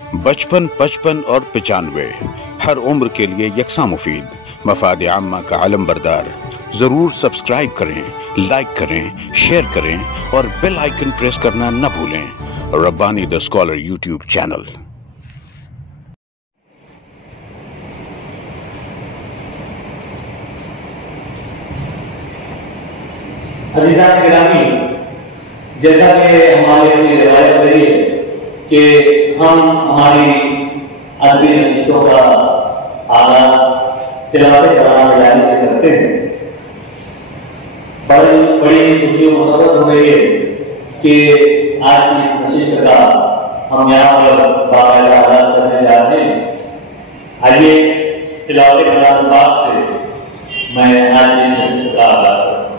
55, 55 और 95 हर उम्र के लिए यकसा मुफीद, मफाद आम्मा का आलम बरदार। जरूर सब्सक्राइब करें, लाइक करें, शेयर करें और बेल आइकन प्रेस करना न भूलें। Rabbani the scholar YouTube channel. अज़ीज़ान गिरामी, जैसा कि हमारी अपनी रिवायत रही है कि हम हमारी अदबी नशीतों का आगाज तिलावत कलाम जारी से करते हैं। बड़ी खुशी और मसरत हो रही है कि आज की इस नशिस्त का हम यहाँ पर बाकायदा आगाज करने जा रहे हैं। आइए तिलावत कलाम पाक से मैं आज की नशिस्त का आगाज करता हूँ।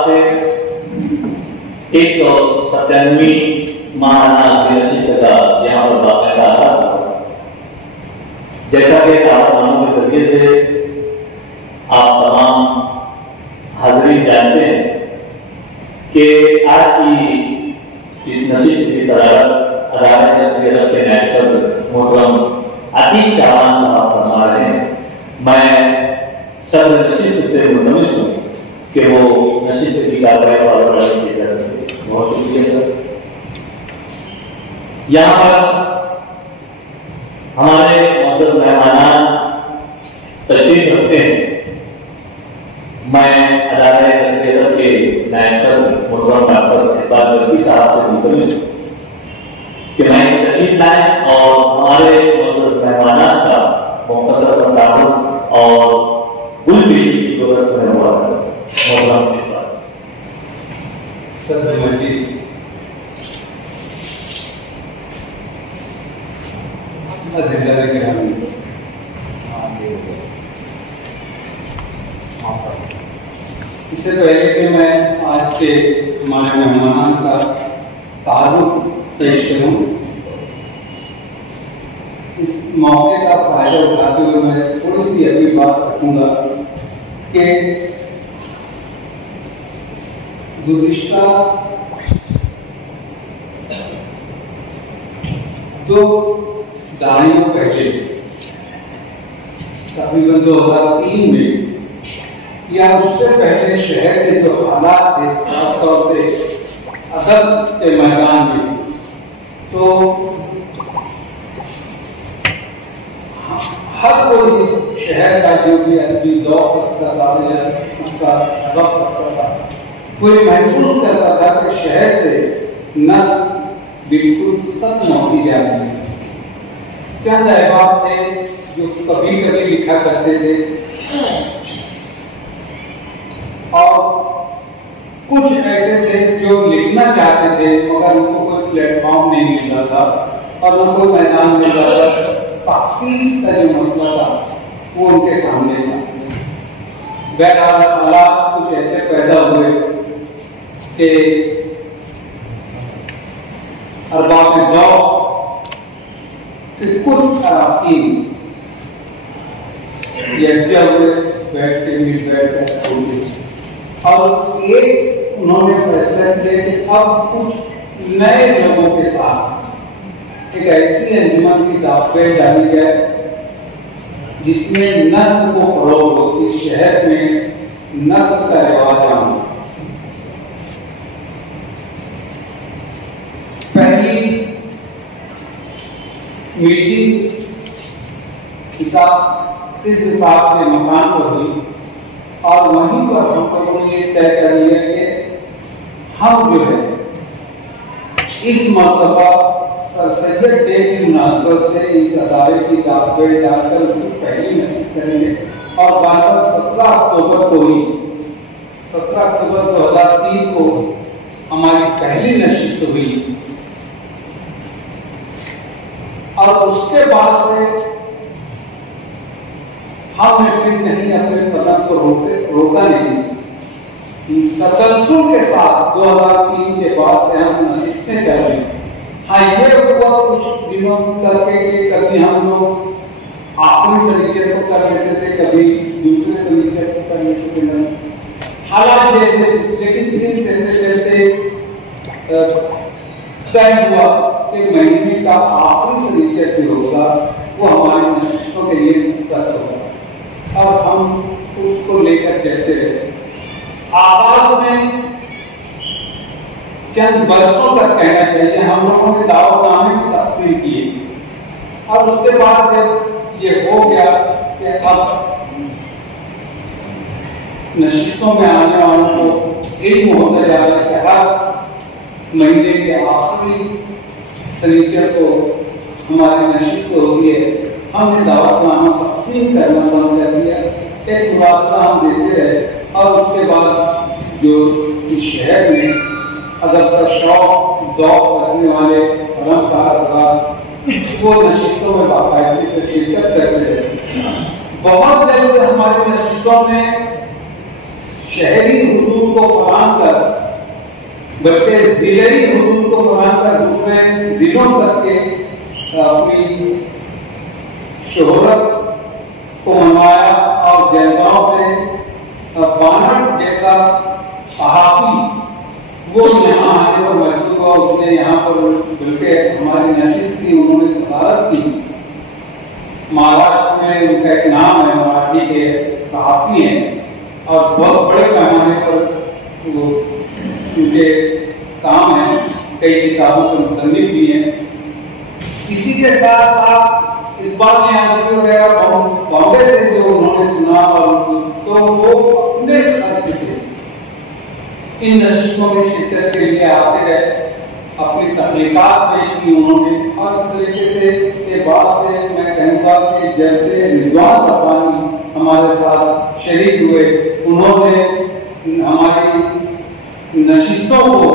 से 197वीं महाना नशिस्त का यहाँ पर बाकायदा था। जैसा कि आपके जरिए से आप तमाम हाज़रीन जानते हैं कि आज की इस नशिस्त की सदारत अदालत नसीहत के नायब मोहतरम अतीक शाबान साहब फरमा रहे हैं। मैं सदर नशिस्त से मुतमिस हूँ कि वो नशिस्त की कार्रवाई और की तरफ से बहुत शुक्रिया सर। यहाँ पर हमारे मौजूद मेहमान तशरीफ रखते हैं। मैं अदालत नसीहत के नायब सदर मोहतरम डॉक्टर इकबाल बल्की साहब से मुतमिस हूँ कि मैं तशरीफ लाएं और हमारे मौजूद मेहमान का मुख्तसर सा तारुफ और गुलपेशी की जरूरत में हुआ मोहतरम इकबाल सदर मजलिस अज़ीज़ान गिरामी, इससे पहले कि मैं आज के हमारे मेहमान का तारुफ पेश करूं, इस मौके का फायदा उठाते हुए मैं थोड़ी सी अभी बात रखूंगा कि गुज़िश्ता 2 दहाइयों पहले तकरीबन 2003 में या उससे पहले शहर के जो हालात थे, खासतौर से अदब के मैदान में, तो हर कोई इस शहर का जो भी अदबी ज़ौक़ रखता था या उसका सबक रखता था, कोई महसूस करता था कि शहर से नस्ल बिल्कुल खत्म होती जा रही है। चंद अहबाब थे जो कभी कभी लिखा करते थे और कुछ ऐसे थे जो लिखना चाहते चाहते थे मगर उनको कोई प्लेटफॉर्म नहीं मिल रहा था और उनको मैदान मिल रहा था। तखसीस का जो मसला था वो उनके सामने था। बहरहाल हालात कुछ ऐसे पैदा हुए कि अरबाब ज़ौक़ के कुछ अरकान यकजा हुए, बैठ के और एक उन्होंने फैसला किया कि अब कुछ नए लोगों के साथ एक ऐसी अंजुमन की दावत डाली जाए जिसमें नस्ल को फरोग हो, इस शहर में नस्ल का रिवाज आना। पहली मीटिंग इस हिसाब से मकान पर हुई और वहीं पर हम लोगों ने तय कर लिया कि हम जो है इस मर्तबा सर सैयद डे की मुनासबत से इस अदारे की दावत डालकर उसको पहली नशीद करेंगे और 17 अक्टूबर को ही 17 अक्टूबर 2003 को हमारी पहली नशीद हुई और उसके बाद से हमने फिर नहीं अपने कदम को रोका नहीं। तसलसल के साथ 2003 के बाद से हम नशीदें कर रहे हैं। हाँ, ये हुआ कुछ दिनों करके कि कभी हम लोग आखिरी सलीके को कर लेते थे, कभी दूसरे सलीके को कर लेते थे, हालात जैसे, लेकिन फिर चलते तय हुआ कि महीने का आखिरी सलीके जो होगा वो हमारे नशीदों के लिए मुख्तसर होगा और हम उसको लेकर चलते रहे। आवाज में चंद बरसों तक कहना चाहिए हम लोगों ने दावतनामे की तकसीम किए और उसके बाद जब ये हो गया कि अब नशीदों में आने वालों को इल्म होता जा रहा है कि हर महीने के आखिरी सलीके को हमारी नशीद होती है, हमने दावतनामा तकसीम करना बंद कर दिया। एक मुबासला हम देते रहे और उसके बाद जो इस शहर में अगर का शौक ज़ौक़ रखने वाले अलम साहब वो नशीदों में बाकायदगी से शिरकत करते रहे। बहुत जल्द हमारे नशीदों में शहरी हुदूद को फराहम कर बल्कि जिले हुदूद को फराहम कर दूसरे जिलों तक के अपनी शोहरत को मनवाया और जनताओं से बानट जैसा सहाफ़ी वो यहाँ आने पर मजबूर हुआ। उसने यहाँ पर बल्कि हमारी नशीद की उन्होंने सदारत की। महाराष्ट्र में उनका एक नाम है, मराठी के सहाफ़ी हैं और बहुत बड़े पैमाने पर वो उनके काम है, कई किताबों के मुसन्निफ भी हैं। इसी के साथ साथ इकबाल नियाज़ी वगैरह बॉम्बे से जो उन्होंने सुना और तो वो अपने खर्च से इन नशीदों में शिरकत के लिए आते रहे, अपनी तख्लीकात पेश की उन्होंने और इस तरीके से के बाद से मैं कहूँगा कि जैसे रिजवान रब्बानी हमारे साथ शरीक हुए, उन्होंने हमारी नशीदों को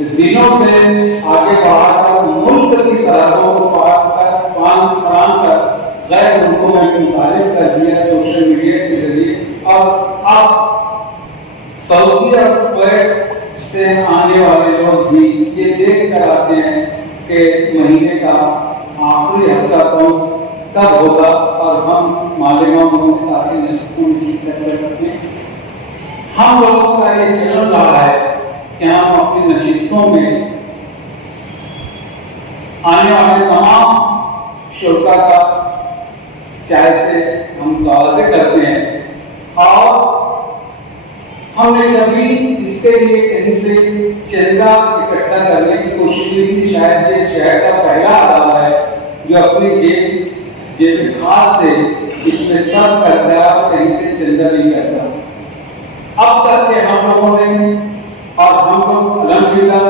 जिलों से आगे बढ़ाकर मुल्क की सरहदों को पार कर गैर मुल्कों में मुखालिफ कर दिया सोशल मीडिया के जरिए। और अब सऊदी अरब से आने वाले लोग भी ये देख कर आते हैं कि महीने का आखिरी हफ्ता कब होगा और हम मालेगांव में काफी नशीद कर सकते हैं। हम लोगों का ये चलन रहा है कि हम अपनी नशीदों में आने वाले तमाम शुरा का चाहे से हम तवाज़े करते हैं और हमने कभी इसके लिए कहीं से चंदा इकट्ठा करने की कोशिश की थी। शायद ये शहर का पहला अदारा है जो अपनी जेब खास से इसमें सब करता है और कहीं से चंदा नहीं करता। अब तक के हम लोगों ने और हम लोग अल्हम्दुलिल्लाह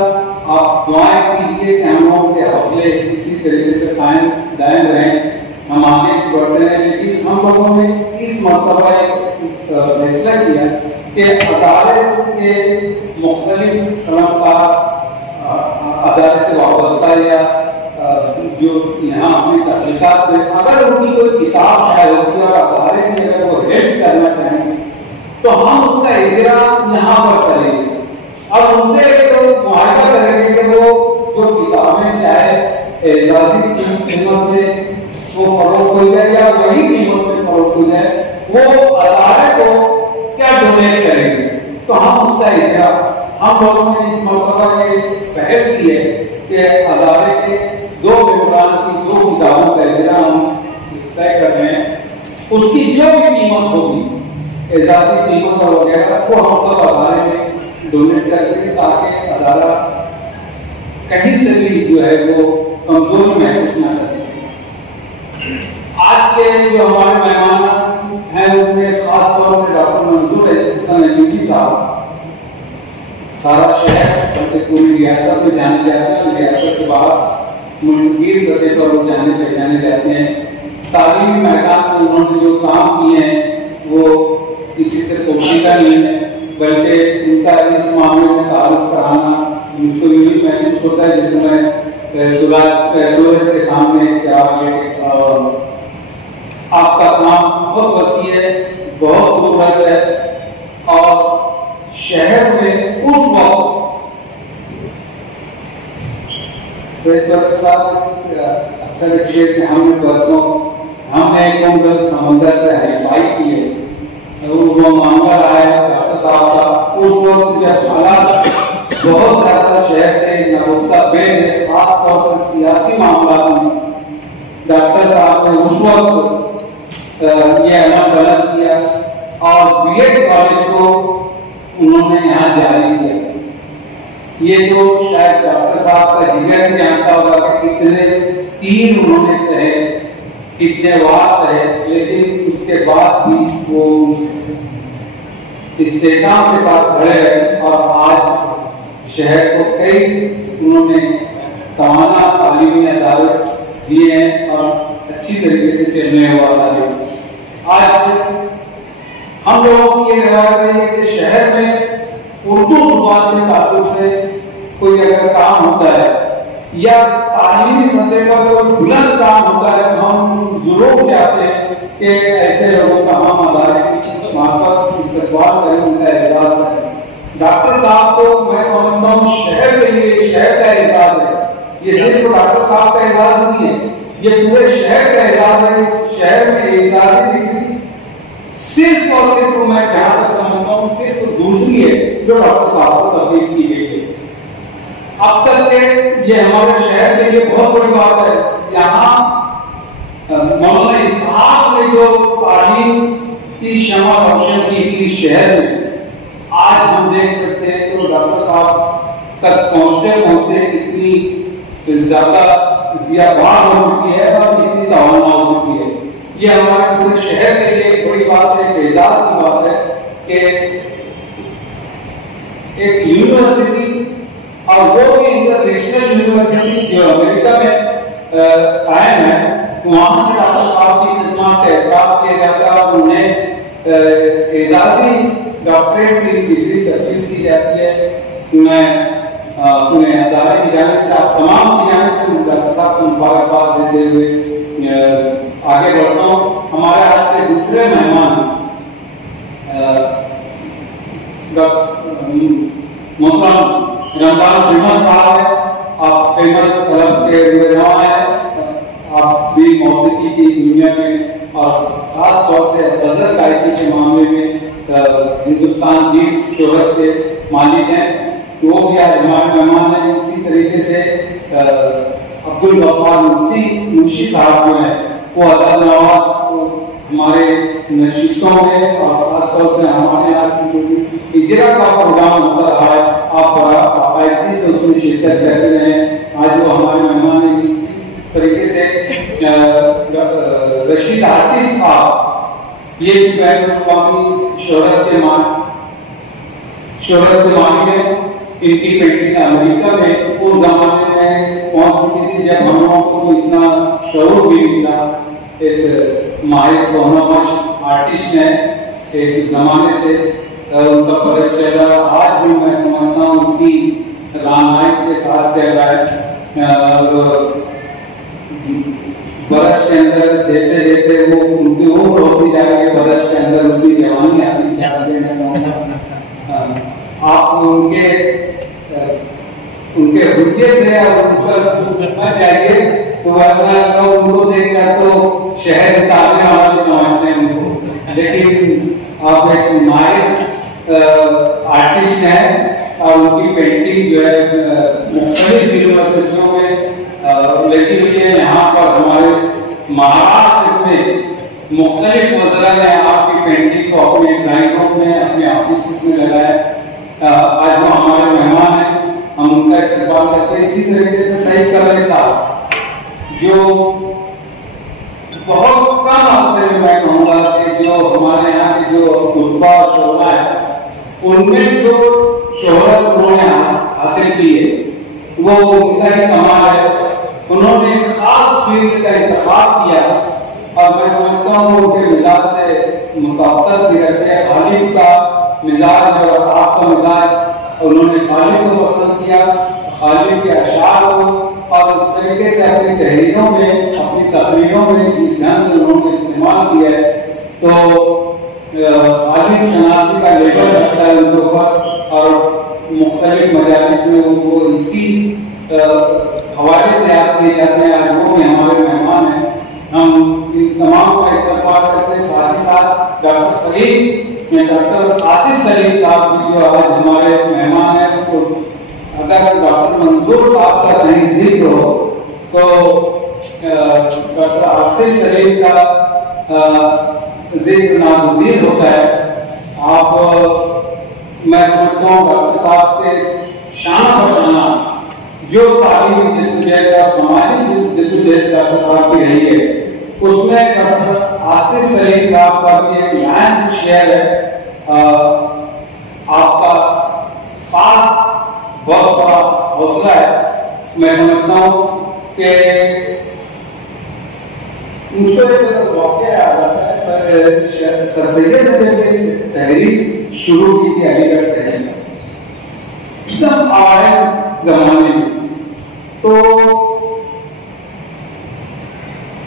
आप दुआएं कीजिए कि हम लोगों के हौसले इसी तरीके से कायम दायम रहें, हम आगे बढ़ते रहें। लेकिन हम लोगों ने इस मरतबा एक फैसला किया कि अदारे के मुख्तलिफ कलाकार वाबस्ता या जो यहाँ अपनी तहकीकात में अगर उनकी कोई किताब शायद होती है और बारे में अगर वो हेल्प करना चाहें तो हम उसका इजरा यहाँ पर करेंगे। अब उनसे तो मुआयदा करेंगे कि वो जो किताबें चाहे एजाजी कीमत में वो फरोख्त हो जाए या वही कीमत में फरोख्त हो जाए, वो अदालत को क्या डोनेट करेंगे। तो हम उसका इजरा हम लोगों ने इस मौका ये पहल की है कि अदालत के 2 मेंबरान की 2 किताबों का इजरा हम तय कर रहे हैं। उसकी जो भी कीमत होगी एजाजी कीमत और वगैरह वो हम सब अदालत में डोनेट कर देंगे ताकि अदालत कहीं से भी जो है वो कमजोरी महसूस ना कर सके। आज के जो हमारे मेहमान हैं उनमें खास तौर से डॉक्टर मंजूर हसन साहब सारा शहर बल्कि पूरी रियासत में जाने जाते हैं, रियासत के बाद मुल्कीर सतह पर वो जाने पहचाने जाते हैं। तालीमी मैदान में उन्होंने जो काम किए हैं वो किसी से पोशीदा नहीं है, बल्कि उनका इस मामले में तारुफ कराना मुझको यूँ महसूस होता है जिसमें सूरज के सामने क्या आपका काम बहुत वसी है, बहुत खूबसूरत है। और शहर में उस वक्त अक्सर एक शेर में हमने बरसों हमने एक समंदर से हरीफाई की है, वो मामला रहा है डॉक्टर साहब का। उस वक्त जब हालात बहुत ज्यादा शहर थे, नरोत्ता बेद है, खास तौर से सियासी मामला में डॉक्टर साहब ने उस वक्त ये अमल गलत किया और बीएड कॉलेज को उन्होंने यहाँ जारी किया। ये तो शायद डॉक्टर साहब का जिगर जानता होगा कि कितने तीर उन्होंने सहे, कितने वार सहे, लेकिन उसके बाद भी वो इस्तेकाम के साथ खड़े रहे और आज शहर को कई उन्होंने तवाना तालीमी अदालत दिए हैं और अच्छी तरीके से चलने वाला है। आज हम लोगों की ये रवायत है कि शहर में उर्दू जुबान के ताल्लुक से कोई अगर काम होता है या तालीमी सतह पर कोई बुलंद काम होता है तो हम जरूर चाहते हैं कि ऐसे लोगों का हम अदालत की मार्फत इस्तेमाल करें, उनका एजाज करें। डॉक्टर साहब को मैं समझता हूँ शहर के लिए शहर का एजाज है, ये सिर्फ डॉक्टर साहब का एजाज नहीं है, ये पूरे शहर का एजाज है। शहर में एजाजी डिग्री सिर्फ और सिर्फ मैं जहां तक समझता हूँ सिर्फ दूसरी है जो डॉक्टर साहब को तस्दीक की गई है। अब तक के ये हमारे शहर के लिए बहुत बड़ी बात है। यहाँ मौलाना इसहाक ने जो तालीम की शमा रोशन की थी शहर में, आज हम देख सकते हैं तो डॉक्टर साहब तक पहुंचते इतनी ज्यादा जियाबाद हो चुकी है और इतनी तवाना हो चुकी है। ये हमारे पूरे शहर के लिए बड़ी बात है, एजाज की बात है कि एक यूनिवर्सिटी और वो भी इंटरनेशनल यूनिवर्सिटी जो अमेरिका में कायम है, वहां से डॉक्टर साहब की खिदमत का एहतराम किया जाता है और उन्हें एजाजी डॉक्टरेट की डिग्री तफवीज की जाती है। मैं अपने अदालत की जानिब से आप तमाम की जानिब से डॉक्टर साहब को मुबारकबाद देते हुए आगे बढ़ता हूँ। हमारे आज के दूसरे मेहमान मोहतरम रमजान फेमस साहब है। आप फेमस क्लब के रहा है, आप भी मौसीकी की दुनिया में और खास तौर से गजल गायकी के मामले में हिंदुस्तान की शोहरत के मालिक हैं, वो भी आज हमारे मेहमान हैं। इसी तरीके से अब्दुल गफ्फार मुंशी साहब जो है वो अदब नवाज हमारे नशिस्तों में और खासतौर से हमारे यहाँ की जो इजरा का प्रोग्राम होता रहा है, आप बाकायदगी से उसमें शिरकत करते रहे। आज वो हमारे मेहमान हैं। इसी तरीके से रशीद आतिश साहब, ये भी बैन अवी शोहरत के मानी है। इनकी पेंटिंग अमेरिका में उस जमाने में पहुंच चुकी थी जब हम लोगों को इतना शऊर भी मिला। एक माहिर कोहनमश आर्टिस्ट ने एक जमाने से उनका परिचय चल रहा, आज भी मैं समझता हूँ उसी रामायण के साथ चल रहा है। बरस के अंदर जैसे जैसे वो उनकी उम्र होती जा रही है, बरस के अंदर उनकी जवानी आती जा रही है, आप उनके हृदय से मत जाइए, तो वरना तो उनको देखकर तो शहर ताबे वाले समझते हैं उनको, लेकिन आप एक माहिर आर्टिस्ट हैं और उनकी पेंटिंग जो है मुख्तलिफ यूनिवर्सिटियों में लगी हुई है। यहाँ पर हमारे महाराष्ट्र में मुख्तलिफ वज़रा ने आपकी पेंटिंग को अपने ड्राइंग रूम में, अपने ऑफिस में लगाया। आज वो हमारे मेहमान हैं, हम उनका इस्तेमाल करते हैं। इसी तरीके से सईद कमर साहब जो बहुत कम अवसर में मैं कहूँगा कि जो हमारे यहाँ की जो खुतबा और शोभा है उनमें जो शोहरत उन्होंने हासिल की है वो उनका ही कमाल है। उन्होंने एक खास फील्ड का इंतखाब किया और मैं समझता हूँ उनके मिजाज से मुताबिक भी रखते हैं। गालिब का मिजाज और आपका मिजाज, उन्होंने गालिब को पसंद किया, गालिब के अशार को, और उस तरीके से अपनी तहरीरों में, अपनी तकरीरों में जिस ढंग से उन्होंने इस्तेमाल किया है, तो गालिब शनासी का लेबल रखता है उनके ऊपर और मुख्तलिफ मजालिस में उनको इसी हवाले से याद किए जाते हैं। आज वो भी हमारे मेहमान हैं, हम इन तमाम का इस्तेमाल करते हैं। साथ ही साथ डॉक्टर सलीम, डॉक्टर आसिफ सलीम साहब भी जो आज हमारे मेहमान हैं, तो अगर डॉक्टर मंजूर साहब का कहीं जिक्र हो तो डॉक्टर आसिफ सलीम का जिक्र नागुज़ीर होता है। आप मैं समझता हूँ डॉक्टर साहब के शाना बशाना जो तालीमी जिद्दोजहद और समाजी जिद्दोजहद डॉक्टर साहब की रही है, उसमें डॉक्टर आसिफ सलीम साहब का भी एक लाइन से शेयर है। आपका साथ बहुत बड़ा हौसला है। मैं समझता हूँ कि मुझे सर सैयद ने तहरीर शुरू की थी अलीगढ़ तहरीर एकदम आए जमाने में, तो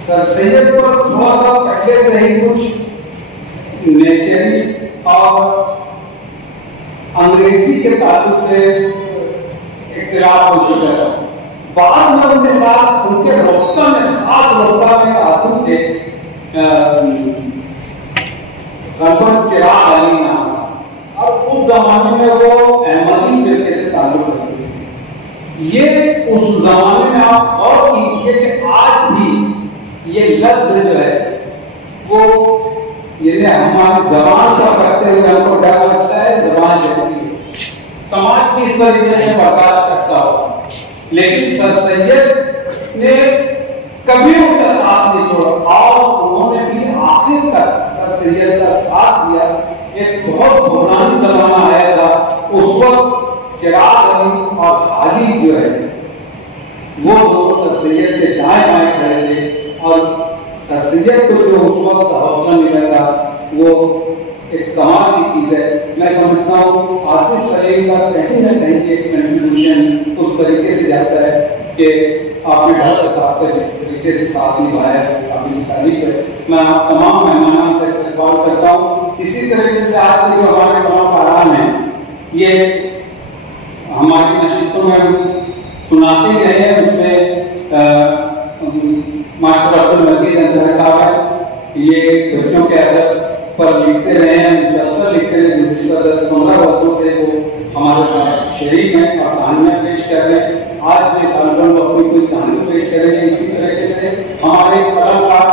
सर सैयद पर थोड़ा सा पहले से ही कुछ नेचरी और अंग्रेजी के ताल्लुक से इख्तिलाफ हो चुका है। बाद में उनके साथ उनके रफ्ता में खास रफ्ता में आदमी थे गणपत चिराग अली नाम, और उस जमाने में वो अहमदी फिरके से ताल्लुक रखते थे। ये उस जमाने में आप और कीजिए कि आज भी ये लफ्ज जो है वो ये हमारी जबान का करते हुए हमको डर लगता है, जबान चलती है, समाज भी इस तरीके से बर्दाश्त करता हो, लेकिन सर सैयद ने कभी उनका साथ नहीं छोड़ा और उन्होंने भी आखिर तक सर सैयद का साथ दिया। एक बहुत बुरानी जमाना आया था, उस वक्त चिराग अली और खालिद जो है वो दोनों सर सैयद के दाएं बाएं खड़े थे, और सर सैयद को जो उस वक्त हौसला मिला था वो एक कमाल की चीज है। मैं समझता हूँ आसिफ सलीम का कहीं ना कहीं एक कंट्रीब्यूशन उस तरीके से जाता है कि आपने डॉक्टर साहब का जिस तरीके से साथ निभाया अपनी तारीफ है। मैं आप तमाम मेहमानों का इस्तेमाल करता हूँ। इसी तरीके से आज के जो हमारे तमाम कारनाम हैं ये हमारी नशिस्तों में सुनाते गए हैं। उसमें मास्टर अब्दुल मजीद अंसारी साहब है, ये बच्चों के अदब पर लिखते रहे हैं, मुसलसल लिखते रहे। गुज़िश्ता 10-15 वर्षों से वो हमारे साथ शरीक हैं और कहानियाँ पेश कर रहे हैं। आज भी तालिबान को अपनी कोई कहानी पेश करेंगे। इसी तरीके से हमारे कलाकार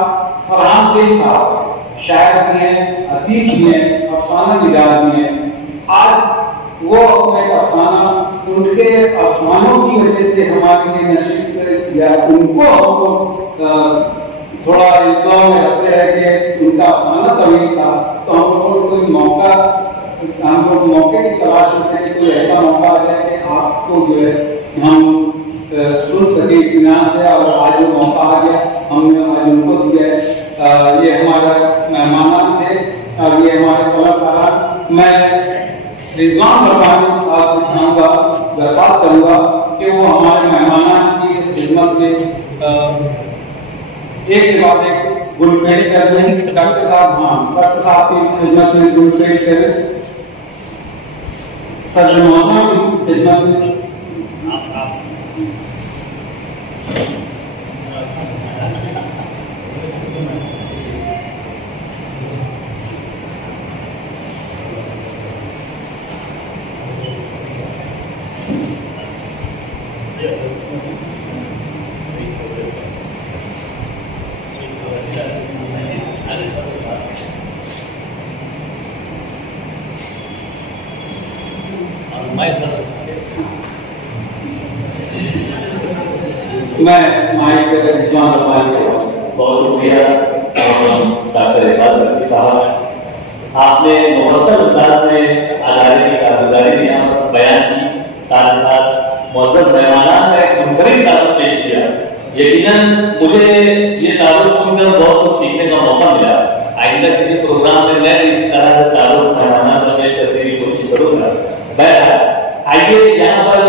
फरहान तेज साहब शायर भी हैं, अतीत भी हैं, अफसाना निगार भी हैं। आज वो अपने अफसाना, उनके अफसानों की वजह से हमारी ये नशिस्त या उनको हमको थोड़ा इल्जाम में रखते हैं कि उनका अफसाना तवील था, तो हम लोग कोई मौका, हम लोग मौके की तलाश करते हैं, कोई ऐसा मौका आ जाए कि आपको जो है हम सुन सके इत्मीनान से, और आज जो मौका आ गया हमने आज उनको दिया है। ये हमारा मेहमान थे और ये हमारे कलाकार। मैं रिजवान रब्बानी साहब से चाहूँगा, दरख्वास्त करूँगा कि वो हमारे मेहमान की मुझे एक के बाद एक गुण पेश कर रहे हैं। डॉक्टर साहब, हाँ डॉक्टर साहब की खिदमत में गुण पेश करें। सर मौलाना की खिदमत में मैं माइक रिजवान रब्बानी बहुत शुक्रिया डॉक्टर इकबाल रफी साहब, आपने मुफस्सल अंदाज में अदारे की कारगुजारी में यहाँ पर बयान की, साथ ही साथ मुअज़्ज़ज़ मेहमानान का एक मुनफरिद तारुफ पेश किया। यकीनन मुझे ये तारुफ सुनकर बहुत कुछ सीखने का मौका मिला। आइंदा किसी प्रोग्राम में मैं इस तरह से तारुफ मेहमानान का पेश करने की कोशिश करूँगा। बहरहाल आइए यहाँ पर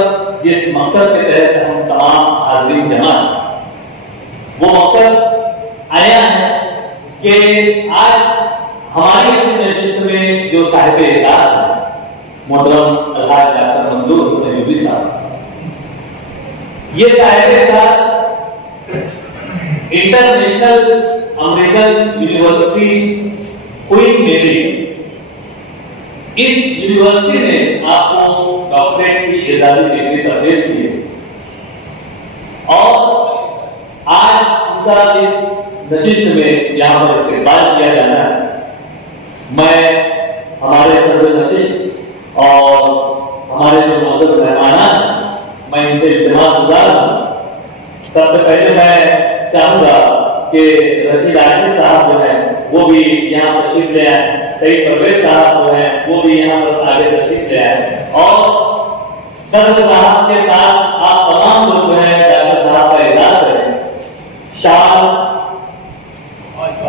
जिस मकसद के तहत हम तमाम हाज़रीन जमा, वो मकसद आया है कि आज हमारी अपनी नशिस्त में जो साहिब एजाज़ है मोहतरम अलहाज डॉक्टर मंजूर हुसैन यूबी साहब, ये साहिब एजाज़ international American university Queen Mary, इस यूनिवर्सिटी ने आपको डॉक्टरेट की इजाजत डिग्री प्रदेश की है और आज उनका इस नशिस्त में यहाँ पर इस्तेमाल किया जाना है। मैं हमारे सदर नशिस्त और हमारे जो मुअज़्ज़ज़ मेहमान, मैं इनसे इल्तिमास गुज़ार हूँ। सबसे पहले मैं चाहूँगा कि रशीद आकिब साहब जो है वो भी यहाँ तशरीफ ले आए, सईद परवेज साहब जो है वो भी यहाँ पर आगे तशरीफ ले आए और सदर साहब के साथ आप तमाम लोग जो है डॉक्टर साहब का एजाज़ करें। शाल,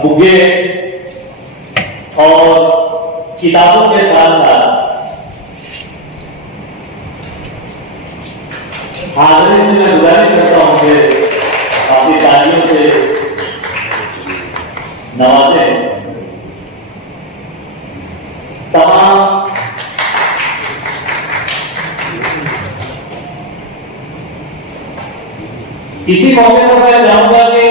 बुगे और किताबों के साथ साथ हाज़रीन से मैं गुजारिश करता हूँ कि अपनी तालियों से नवाजें। तमाम इसी मौके पर मैं चाहूंगा कि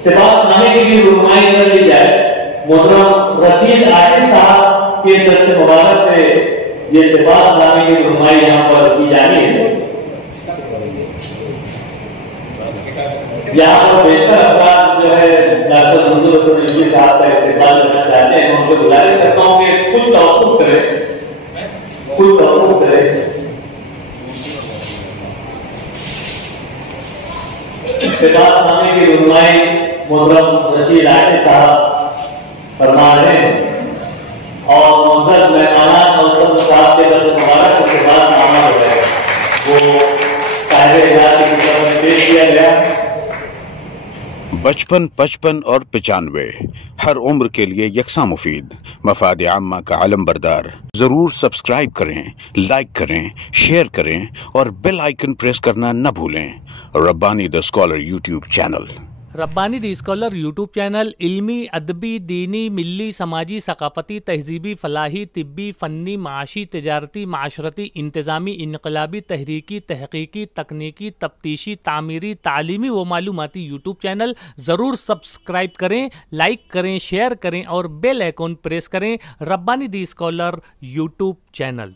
सिफातनामे की भी रुकमाई कर ली जाए। मोहतरम रशीद आकिब साहब के दस्त मुबारक से ये सिफातनामे की रुकमाई यहाँ पर की जानी है। यहाँ पर बेशतर अफराद जो है डॉक्टर मंजूर हुसैन यूबी साहब का इस्तेमाल करना चाहते हैं। उनको गुजारिश करता हूँ कि कुछ तवक्कुफ करें। सिफातनामे की रुकमाई मोहतरम रशीद आकिब साहब फरमा रहे हैं और मुअज़्ज़ज़ मेहमान और सदर साहब के दस्त मुबारक से सिफातनामा जो है वो साहिब एजाज़ की तरफ में पेश किया गया। 55, 55 और 95 हर उम्र के लिए यकसा मुफीद, मफाद आम्मा का आलम बरदार। जरूर सब्सक्राइब करें, लाइक करें, शेयर करें और बेल आइकन प्रेस करना न भूलें। Rabbani the scholar YouTube channel. Rabbani the scholar YouTube channel इल्मी, अदबी, दीनी, मिली, समाजी, सकाफती, तहजीबी, फलाही, तिब्बी, फ़न्नी, माशी, तिजारती, माशरती, इंतज़ामी, इनकलाबी, तहरीकी, तहकीकी, तकनीकी, तफ्तीशी, तामीरी, तालीमी व मालूमाती यूट्यूब चैनल। ज़रूर सब्सक्राइब करें, लाइक करें, शेयर करें और बेल आइकन प्रेस करें। Rabbani the scholar YouTube channel.